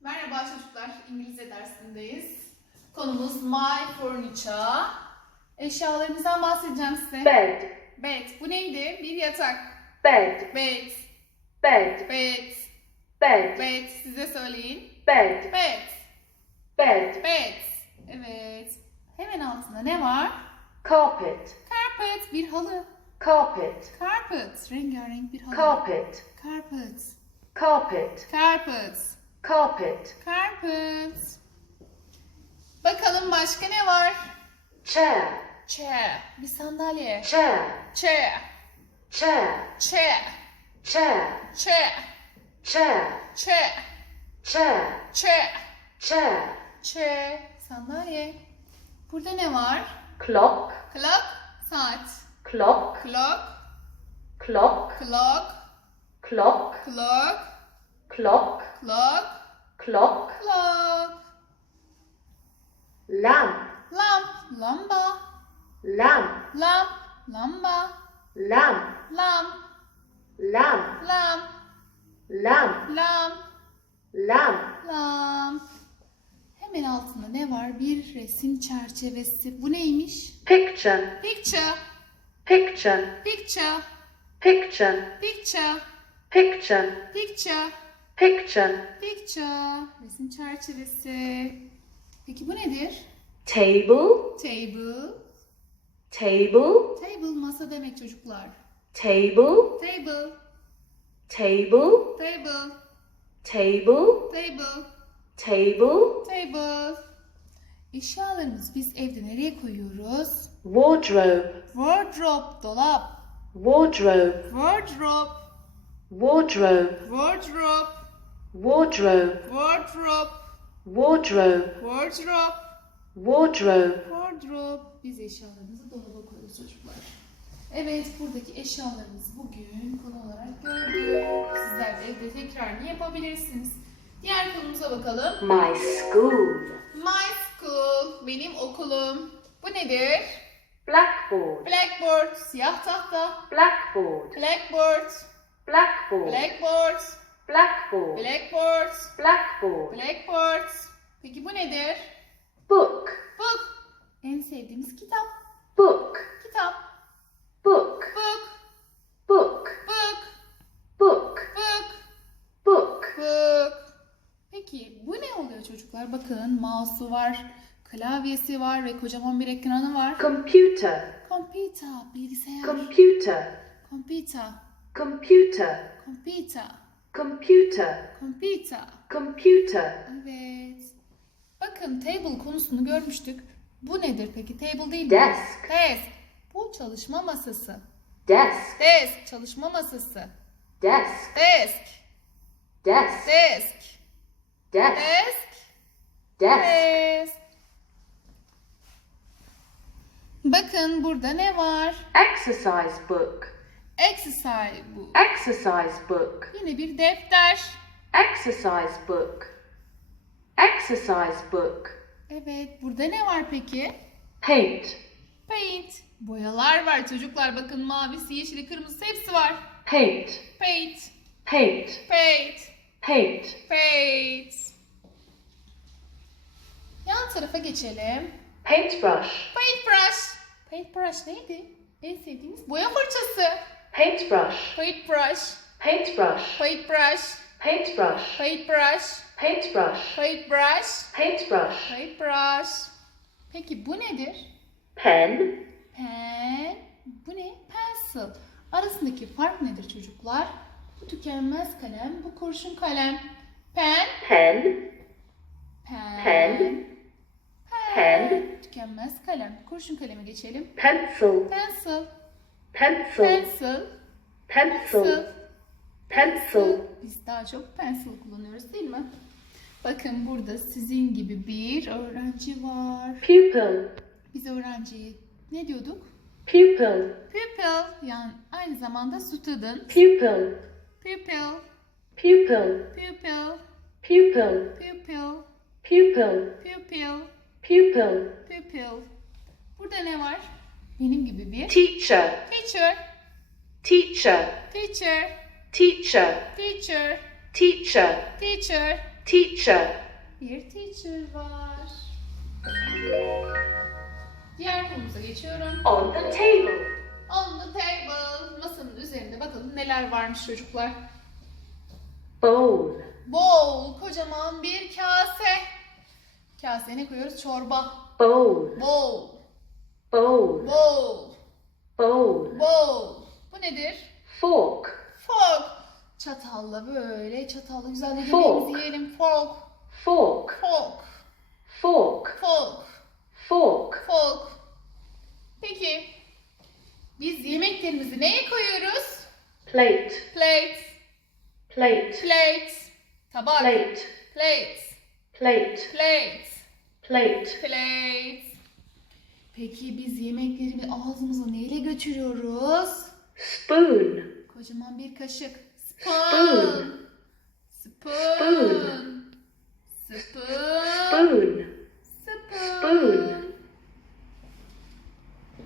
Merhaba çocuklar, İngilizce dersindeyiz. Konumuz My Furniture. Eşyalarımızdan bahsedeceğim size. bed, Bed, bu neydi? Bir yatak. bed, Bed, bed, bed, bed, bed. Size söyleyin. bed, Bed, bed, bed. Evet. Hemen altında ne var? carpet, Carpet, bir halı. carpet, Carpet, rengarenk bir halı. carpet, Carpet, carpet, carpet, carpet, carpet. Bakalım başka ne var? chair, Chair, bir sandalye. chair, Chair, chair, chair, chair, chair, chair, chair, chair, chair, chair, chair, sandalye. Burada ne var? clock, Clock, saat. clock, Clock, clock, clock, clock, clock, clock, clock, clock, clock. lamp, Lamp, lamba, lamp, lamp, lamba, lamp, lamp, lamp, lamp, lamp, lamp, lamp, lamp. Hemen altında ne var? Bir resim çerçevesi. Bu neymiş? picture, Picture, picture, picture, picture, picture, picture, picture, picture, picture. Resim çerçevesi. Peki bu nedir? table, Table. table, Table masa demek çocuklar. table, Table, table, table, table, table, table, table. Eşyalarımızı biz evde nereye koyuyoruz? wardrobe, Wardrobe, dolap. wardrobe, Wardrobe, wardrobe, wardrobe, wardrobe, wardrobe, wardrobe, wardrobe, wardrobe, wardrobe. Biz eşyalarımızı dolaba koyuyoruz çocuklar. Evet, buradaki eşyalarımızı bugün konu olarak gördük. Sizler de evde tekrarını yapabilirsiniz. Diğer konumuza bakalım. my school, My school, benim okulum. Bu nedir? blackboard, Blackboard, siyah tahta. blackboard, Blackboard, blackboard, blackboard, blackboard, blackboard, blackboard, blackboard. Peki bu nedir? book, Book. En sevdiğimiz kitap. book, Kitap. book, Book, book, book, book, book, book, book. Peki bu ne oluyor çocuklar? Bakın mouse'u var, klavyesi var ve kocaman bir ekranı var. computer, Computer, bilgisayar. computer, Computer, computer, computer, computer, computer. computer, Evet. Bakın table konusunu görmüştük. Bu nedir peki? Table değil mi? Desk. Desk. Bu çalışma masası. desk, Desk. Çalışma masası. desk, Desk. desk, Desk. desk, Desk. desk, Desk. Bakın burada ne var? exercise book, Exercise bu. exercise book, Yine bir defter. exercise book, exercise book, Evet. Burada ne var peki? paint, Paint. Boyalar var çocuklar. Bakın mavisi, yeşili, kırmızısı hepsi var. paint, Paint. paint, Paint. paint, Paint. Yan tarafa geçelim. paintbrush, Paintbrush. Paintbrush neydi? En sevdiğimiz boya fırçası. Paintbrush, Paintbrush. paintbrush, Paintbrush. paintbrush, Paintbrush. paintbrush, Paintbrush. paintbrush, Paintbrush. Peki bu nedir? pen, Pen. Bu ne? Pencil. Arasındaki fark nedir çocuklar? Bu tükenmez kalem, bu kurşun kalem. Pen. pen, Pen. Pen. Pen. Tükenmez kalem. Kurşun kaleme geçelim. pencil, Pencil. Pencil, Pencil. pencil, pencil, Biz daha çok pencil kullanıyoruz değil mi? Bakın burada sizin gibi bir öğrenci var. pupil, Biz öğrenciyi ne diyorduk? pupil, Pupil. Yani aynı zamanda student. pupil, Pupil. pupil, Pupil. pupil, Pupil. pupil, Pupil. pupil, Pupil. Burada ne var? Benim gibi bir teacher, teacher. teacher, Teacher. teacher, Teacher. teacher, Teacher. teacher, Bir teacher var. Diğer konumuza geçiyorum. on the table, On the table. Masanın üzerinde bakalım neler varmış çocuklar. bowl, Bowl. Kocaman bir kase. Kaseye ne koyuyoruz? Çorba. bowl, Bowl. Bowl, Bowl. bowl, Bowl. Bu nedir? fork, Fork. Çatalla böyle çatalla güzel de yemeğimizi yiyelim. Fork. fork, Fork. fork, Fork. fork, Fork. Peki biz yemeklerimizi neye koyuyoruz? plate, Plate. plate, Plate. Tabak. plate, Plate. plate, Plate. plate, Plate. Peki biz yemeklerimi ağzımıza neyle götürüyoruz? spoon, Kocaman bir kaşık. Spoon. Spoon. Spoon. Spoon. spoon.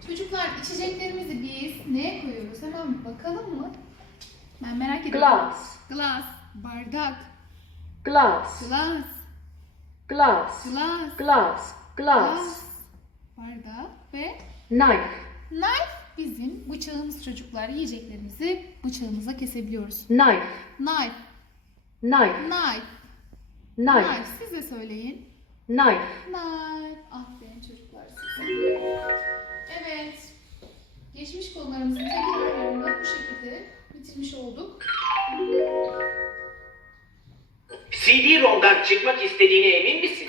Çocuklar içeceklerimizi biz neye koyuyoruz? Hemen bakalım mı? Ben merak ediyorum. glass, Glass. Bardak. glass, Glass. glass, Glass. glass, glass, Bardak ve knife, knife bizim bıçağımız çocuklar. Yiyeceklerimizi bıçağımıza kesebiliyoruz. knife, Knife. knife, Knife. knife, Knife. Siz de söyleyin. knife. Knife. Aferin çocuklar size. Evet. Geçmiş konularımızın tekrarlarını bu şekilde bitirmiş olduk. CD-ROM'dan çıkmak istediğine emin misin?